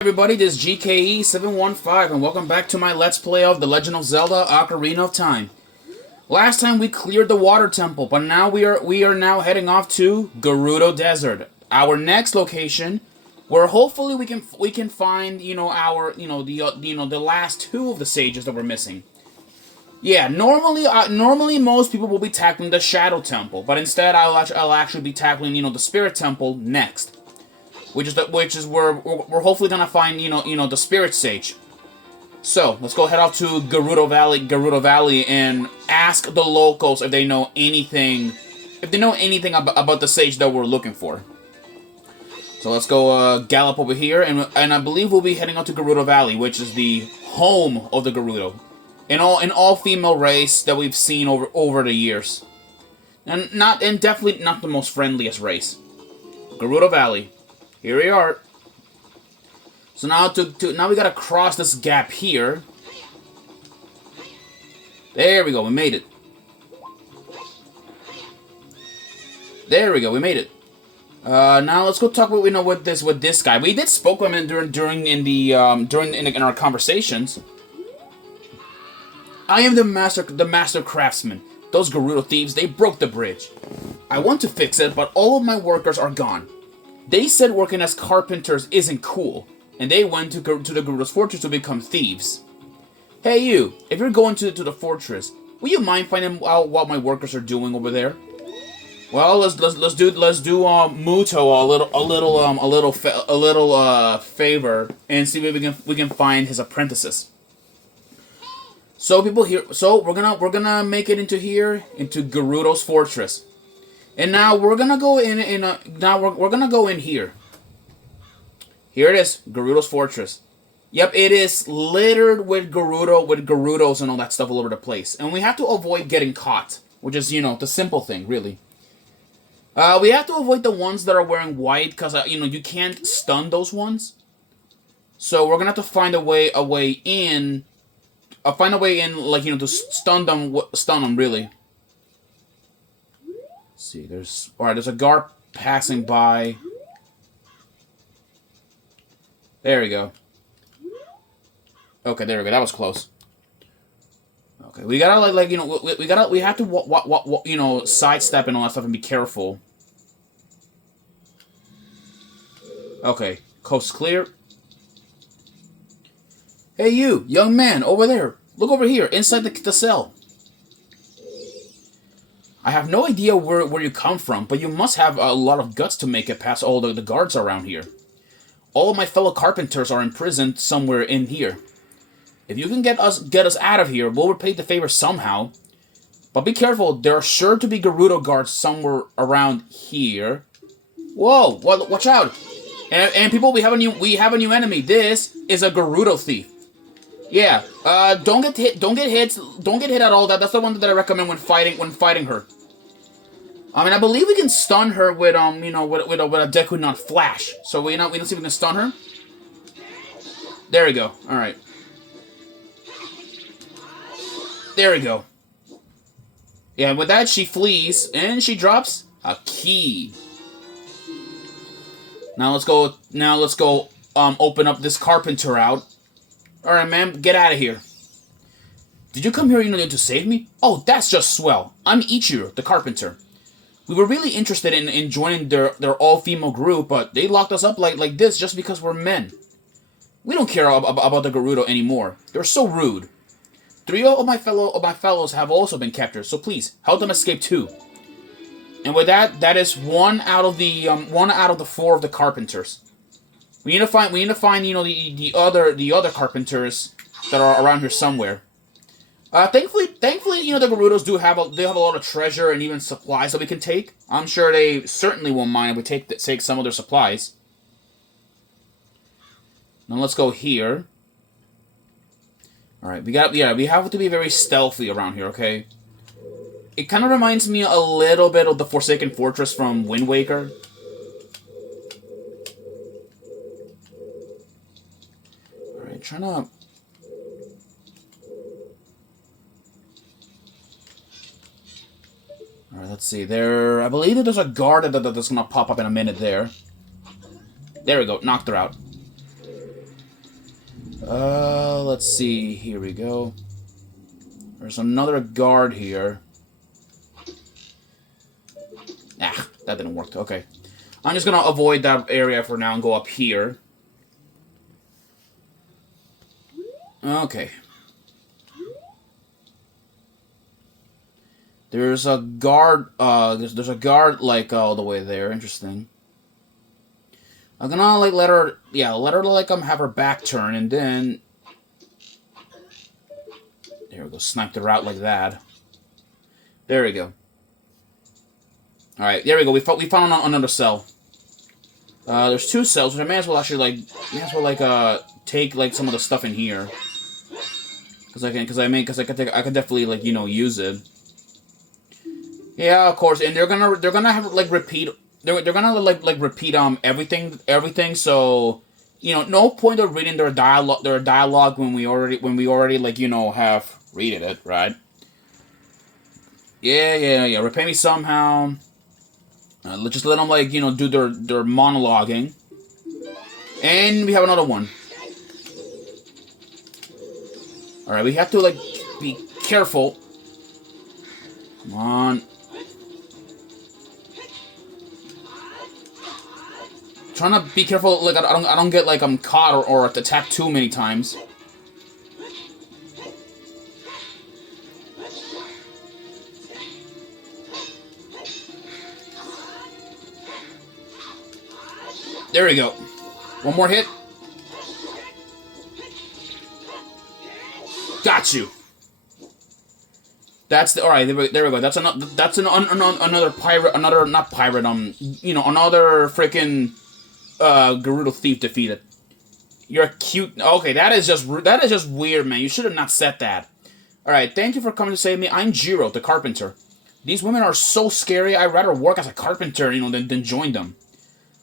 Everybody, this is GKE715 and welcome back to my Let's Play of The Legend of Zelda Ocarina of Time. Last time we cleared the water temple, but now we are now heading off to Gerudo Desert, our next location, where hopefully we can find the last two of the sages that we're missing. Yeah, normally most people will be tackling the Shadow Temple, but instead I'll actually be tackling the Spirit Temple next. Which is where we're hopefully gonna find the Spirit Sage. So let's go head off to Gerudo Valley, and ask the locals if they know anything about the sage that we're looking for. So let's go gallop over here, and I believe we'll be heading out to Gerudo Valley, which is the home of the Gerudo, an all female race that we've seen over the years, and definitely not the most friendliest race. Gerudo Valley. Here we are. So now now we gotta cross this gap here. There we go, we made it. There we go, we made it. Now let's go talk with this guy. We did spoke with him in our conversations. I am the master craftsman. Those Gerudo thieves, they broke the bridge. I want to fix it, but all of my workers are gone. They said working as carpenters isn't cool, and they went to the Gerudo's fortress to become thieves. Hey you, if you're going to the fortress, will you mind finding out what my workers are doing over there? Well, let's do Muto a little favor and see if we can find his apprentices. So people here, we're gonna make it into Gerudo's fortress. And now we're gonna go we're gonna go in here. Here it is, Gerudo's fortress. Yep, it is littered with Gerudos and all that stuff all over the place. And we have to avoid getting caught, which is the simple thing, really. We have to avoid the ones that are wearing white, because you can't stun those ones. So we're gonna have to find a way in, to stun them really. See, there's a guard passing by. There we go. Okay, there we go. That was close. Okay, we gotta we have to sidestep and all that stuff and be careful. Okay, coast clear. Hey you, young man, over there. Look over here, inside the cell. I have no idea where you come from, but you must have a lot of guts to make it past all the guards around here. All of my fellow carpenters are imprisoned somewhere in here. If you can get us out of here, we'll repay the favor somehow. But be careful, there are sure to be Gerudo guards somewhere around here. Whoa, watch out! And people, we have a new enemy. This is a Gerudo thief. Yeah, don't get hit at all. That's the one that I recommend when fighting her. I mean, I believe we can stun her with a Deku Not Flash. So we don't see if we can stun her. There we go. All right. There we go. Yeah, with that she flees and she drops a key. Now let's go. Open up this carpenter out. All right, man, get out of here. Did you come here to save me? Oh, that's just swell. I'm Ichiro, the carpenter. We were really interested in joining their all-female group, but they locked us up like this just because we're men. We don't care about the Gerudo anymore. They're so rude. 3 of my fellows have also been captured, so please help them escape too. And with that is one out of the 4 of the carpenters. We need to find the other carpenters that are around here somewhere. Thankfully, the Gerudos do have a lot of treasure and even supplies that we can take. I'm sure they certainly won't mind if we take some of their supplies. Now let's go here. All right, we have to be very stealthy around here, okay? It kind of reminds me a little bit of the Forsaken Fortress from Wind Waker. All right, trying to. Alright, let's see. I believe that there's a guard that's gonna pop up in a minute there. There we go. Knocked her out. Let's see. Here we go. There's another guard here. Ah, that didn't work. Okay. I'm just gonna avoid that area for now and go up here. Okay. There's a guard, there's a guard, like, all the way there. Interesting. I'm gonna, like, let her, like, have her back turn, and then... There we go, sniped her out like that. There we go. Alright, there we go, we found another cell. There's 2 cells, which I may as well actually, like, take, like, some of the stuff in here. Because I could definitely, like, you know, use it. Yeah, of course, and they're gonna have, like, repeat... They're gonna, like, repeat, everything, so... You know, no point of reading their dialogue when we already, like, you know, have read it, right? Yeah, repay me somehow. Just let them, like, you know, do their monologuing. And we have another one. Alright, we have to, like, be careful. Come on. Trying to be careful, like, I don't get, like, I'm caught or attacked too many times. There we go. One more hit. Got you. That's the... Alright, there we go. That's another pirate... Not pirate, you know, another freaking... Gerudo thief defeated. You're cute. Okay, that is just weird, man. You should have not said that. Alright, thank you for coming to save me. I'm Jiro, the carpenter. These women are so scary, I'd rather work as a carpenter, you know, than join them.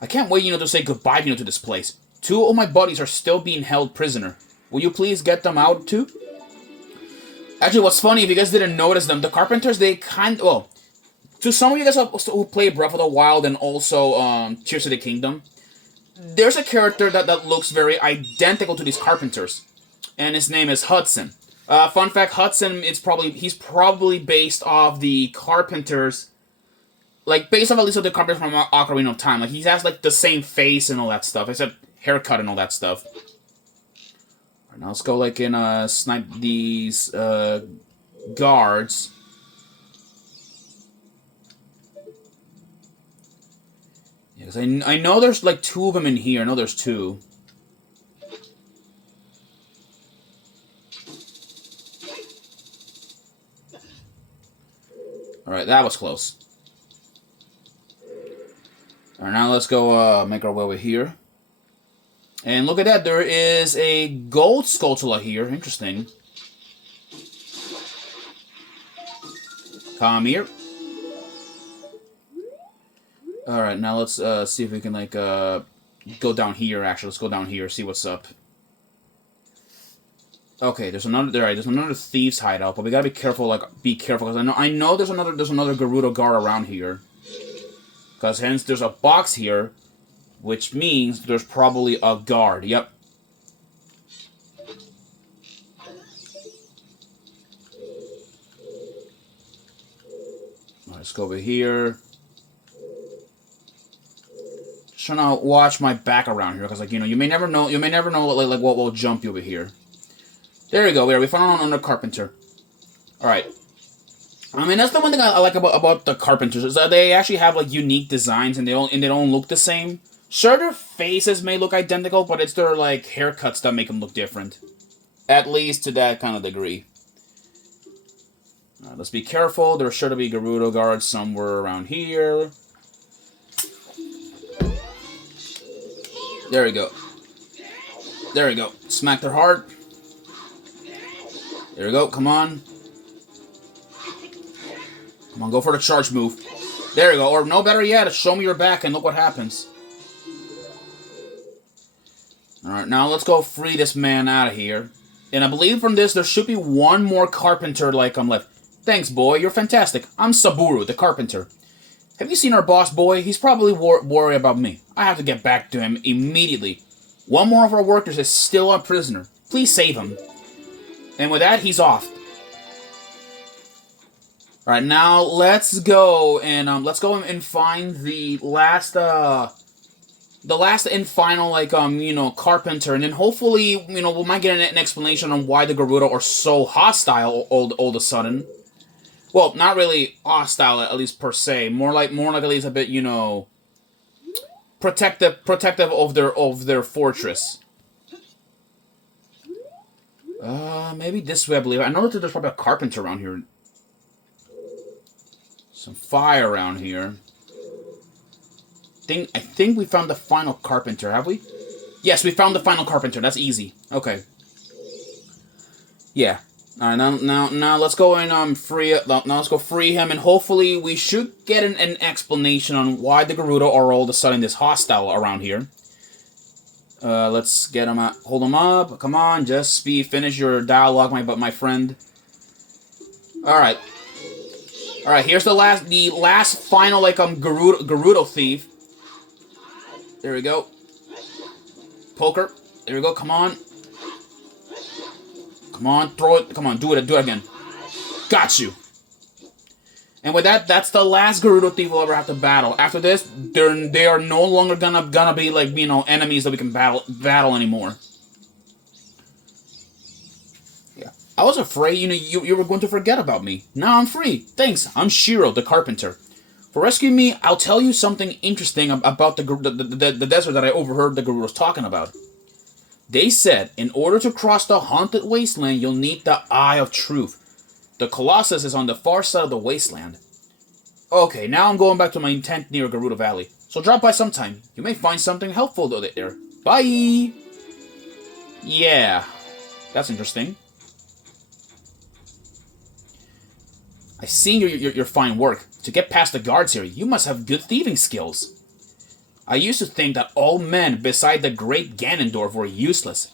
I can't wait, you know, to say goodbye, you know, to this place. 2 of my buddies are still being held prisoner. Will you please get them out, too? Actually, what's funny, if you guys didn't notice them, the carpenters, they well, to some of you guys who play Breath of the Wild and also, Tears of the Kingdom, there's a character that looks very identical to these carpenters, and his name is Hudson. Fun fact: Hudson, he's probably based off the carpenters, like based off at least of the carpenters from Ocarina of Time. Like he has like the same face and all that stuff, except haircut and all that stuff. Alright, now let's go like and snipe these guards. Because I know there's like 2 of them in here. I know there's 2. Alright, that was close. Alright, now let's go make our way over here. And look at that, there is a gold Skulltula here. Interesting. Come here. Alright, now let's see if we can, like, go down here, actually. Let's go down here, see what's up. Okay, there's another thieves hideout, but we gotta be careful, because I know there's another Gerudo guard around here. Because hence, there's a box here, which means there's probably a guard. Yep. Let's go over here. Trying to watch my back around here because, like, you know, you may never know like what will jump you over here. There we go. We found another carpenter. All right. I mean, that's the one thing I like about the carpenters is that they actually have like unique designs and they don't look the same. Sure, their faces may look identical, but it's their like haircuts that make them look different. At least to that kind of degree. Let's be careful. There's sure to be Gerudo guards somewhere around here. There we go. There we go. Smack their heart. There we go. Come on. Come on, go for the charge move. There we go. Or no better yet, show me your back and look what happens. Alright, now let's go free this man out of here. And I believe from this, there should be one more carpenter like I'm left. Thanks, boy. You're fantastic. I'm Saburo, the carpenter. Have you seen our boss, boy? He's probably worried about me. I have to get back to him immediately. One more of our workers is still a prisoner. Please save him. And with that, he's off. All right, now let's go and find the last and final carpenter, and then hopefully we might get an explanation on why the Gerudo are so hostile all of a sudden. Well, not really hostile at least per se. More like at least a bit protective of their fortress. Maybe this way, I believe. I know that there's probably a carpenter around here. Some fire around here. I think we found the final carpenter, have we? Yes, we found the final carpenter. That's easy. Okay. Yeah. All right, now let's go and let's go free him, and hopefully we should get an explanation on why the Gerudo are all of a sudden this hostile around here. Let's get him. Hold him up. Come on, just finish your dialogue, my friend. All right. All right. Here's the last final Gerudo thief. There we go. Poker. There we go. Come on. Come on, throw it. Come on, do it again. Got you. And with that, that's the last Gerudo thief we'll ever have to battle. After this, they are no longer gonna be like enemies that we can battle anymore. Yeah, I was afraid you were going to forget about me. Now I'm free. Thanks. I'm Shiro, the carpenter. For rescuing me, I'll tell you something interesting about the desert that I overheard the Gerudos talking about. They said, in order to cross the haunted wasteland, you'll need the Eye of Truth. The Colossus is on the far side of the wasteland. Okay, now I'm going back to my tent near Gerudo Valley, so drop by sometime. You may find something helpful there. Bye! Yeah, that's interesting. I've seen your fine work. To get past the guards here, you must have good thieving skills. I used to think that all men beside the great Ganondorf were useless.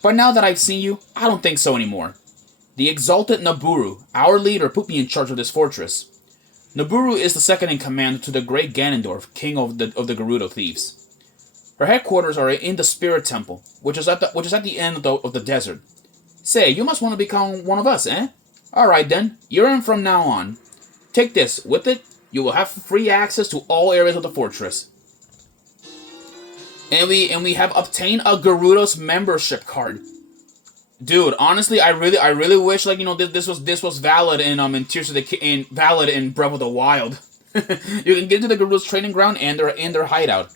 But now that I've seen you, I don't think so anymore. The exalted Nabooru, our leader, put me in charge of this fortress. Nabooru is the second in command to the great Ganondorf, king of the Gerudo thieves. Her headquarters are in the Spirit Temple, which is at the end of the desert. Say, you must want to become one of us, eh? Alright then, you're in from now on. Take this. With it, you will have free access to all areas of the fortress. And we have obtained a Gerudo's membership card. Dude, honestly, I really wish this was valid in Tears of the valid in Breath of the Wild. You can get to the Gerudo's training ground and their hideout.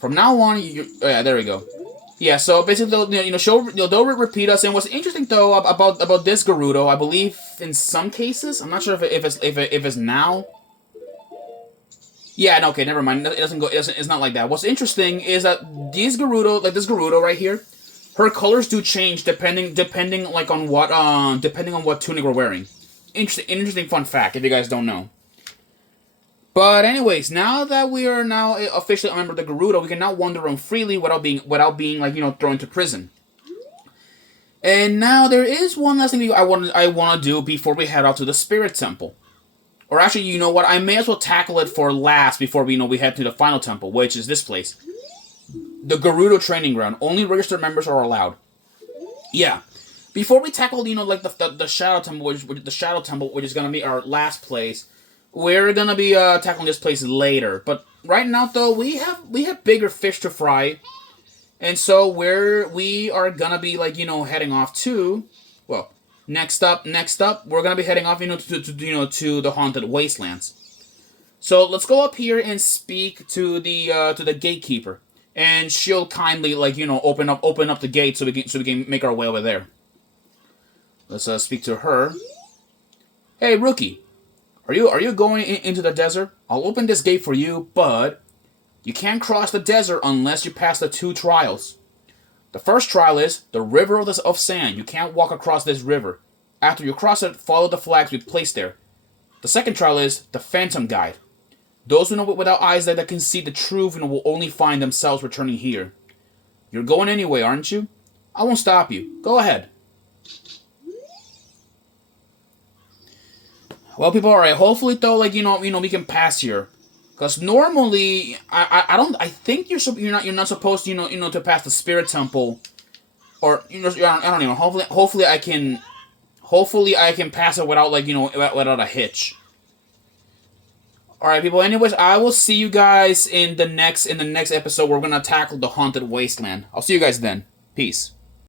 From now on, yeah, there we go. Yeah, so basically, they'll repeat us. And what's interesting though about this Gerudo, I believe in some cases, I'm not sure if it's now. Yeah, no, okay, never mind. It doesn't go. It's not like that. What's interesting is that this Gerudo right here, her colors do change depending on what tunic we're wearing. Interesting fun fact if you guys don't know. But anyways, now that we are now officially a member of the Gerudo, we can now wander around freely without being thrown into prison. And now there is one last thing I want to do before we head out to the Spirit Temple. Or actually, you know what? I may as well tackle it for last before we head to the final temple, which is this place. The Gerudo Training Ground. Only registered members are allowed. Yeah. Before we tackle, the Shadow Temple, which is gonna be our last place, we're gonna be tackling this place later. But right now, though, we have bigger fish to fry, and so we are gonna be heading off to, well. Next up, we're gonna be heading off, to the haunted wastelands. So let's go up here and speak to the gatekeeper, and she'll kindly open up the gate so we can make our way over there. Let's speak to her. Hey, rookie, are you going into the desert? I'll open this gate for you, but you can't cross the desert unless you pass the 2 trials. The first trial is the river of sand. You can't walk across this river. After you cross it, follow the flags we placed there. The second trial is the Phantom Guide. Those who without eyes that can see the truth will only find themselves returning here. You're going anyway, aren't you? I won't stop you. Go ahead. Well, people, alright. Hopefully, though, we can pass here. Because normally, I think you're not supposed to, to pass the spirit temple, or I don't even. Hopefully I can pass it without without a hitch. All right, people. Anyways, I will see you guys in the next episode. We're gonna tackle the haunted wasteland. I'll see you guys then. Peace.